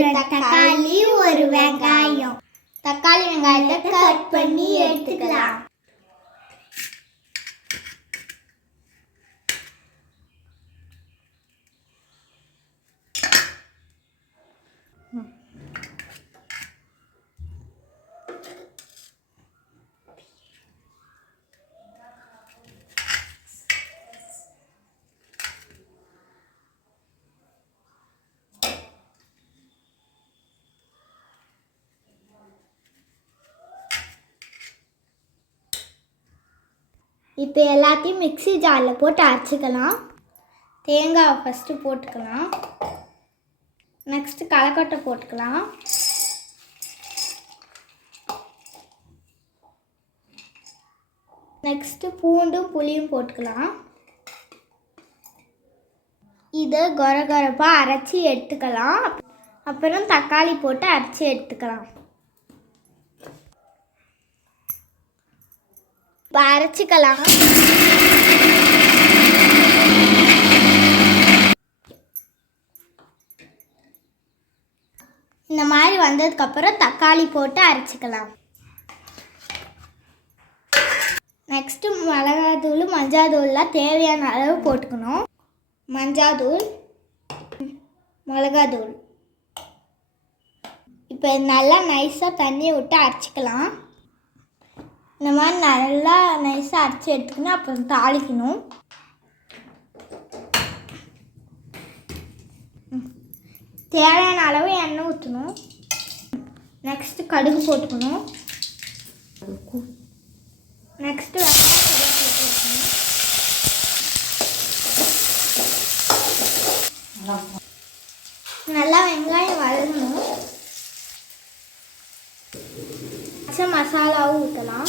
2 தக்காளி, 1 வெங்காயம். தக்காளி வெங்காயத்தை கட் பண்ணி எடுத்துக்கலாம். இப்போ எல்லாத்தையும் மிக்ஸி ஜாரில் போட்டு அரைச்சிக்கலாம். தேங்காவை ஃபஸ்ட்டு போட்டுக்கலாம். நெக்ஸ்ட்டு களைக்கொட்டை போட்டுக்கலாம். நெக்ஸ்ட்டு பூண்டும் புளியும் போட்டுக்கலாம். இதை கொரகொரப்பாக அரைச்சி எடுத்துக்கலாம். அப்புறம் தக்காளி போட்டு அரைச்சி எடுத்துக்கலாம். அரைச்சிக்கலாம். இந்த மாதிரி வந்ததுக்கப்புறம் தக்காளி போட்டு அரைச்சிக்கலாம். நெக்ஸ்ட்டு மிளகாத்தூள் மஞ்சாத்தூள்லாம் தேவையான அளவு போட்டுக்கணும். மஞ்சாத்தூள், மிளகாத்தூள். இப்போ நல்லா நைஸாக தண்ணி விட்டு அரைச்சிக்கலாம். இந்த மாதிரி நல்லா நைஸாக அரைச்சி எடுத்துக்கணும். அப்புறம் தாளிக்கணும். தேவையான அளவு எண்ணெய் ஊற்றணும். நெக்ஸ்ட்டு கடுகு போட்டுக்கணும். நெக்ஸ்ட்டு வெங்காயம் போட்டுக்கணும். நல்லா வெங்காயம் வதங்கணும். பச்சை மசாலாவும் ஊற்றலாம்.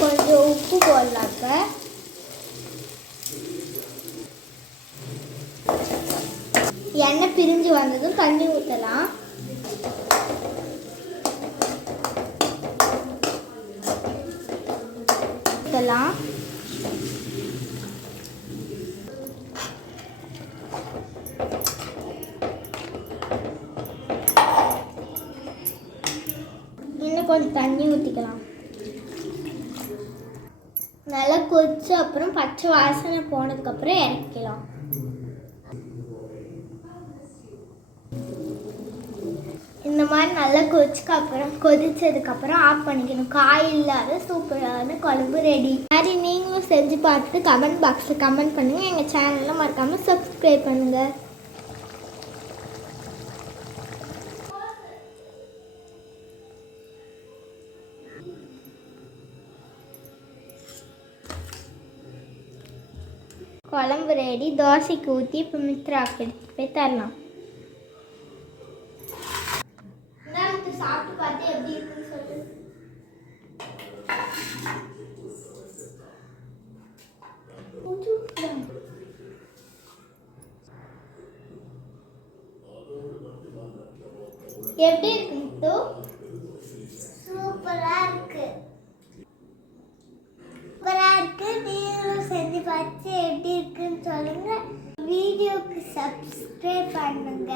கொஞ்சம் உப்பு போடலாக்க. எண்ணெய் பிரிஞ்சு வந்ததும் தண்ணி ஊற்றலாம். இன்னும் கொஞ்சம் தண்ணி ஊற்றிக்கலாம். நல்லா கொதிச்சு அப்புறம் பச்சை வாசனை போனதுக்கப்புறம் இறக்கலாம். இந்த மாதிரி நல்லா கொதிச்சதுக்கப்புறம் ஆஃப் பண்ணிக்கணும். காய் இல்லாத சூப்பரான குழம்பு ரெடி. மாதிரி நீங்களும் செஞ்சு பார்த்துட்டு கமெண்ட் பாக்ஸில் கமெண்ட் பண்ணுங்கள். எங்கள் சேனலில் மறக்காமல் சப்ஸ்கிரைப் பண்ணுங்கள். குழம்பு ரெடி. தோசைக்கு ஊற்றி இப்போ மித்ராவுக்கு எடுத்துகிட்டு போய் தரலாம். சாப்பிட்டு பார்த்து எப்படி இருக்குன்னு சொல்லு. எப்படி இருக்கு முத்து? சூப்பரா இருக்கு. நீங்களும் செஞ்சு பார்த்து எப்படி இருக்குன்னு சொல்லுங்க. வீடியோக்கு சப்ஸ்கிரைப் பண்ணுங்க.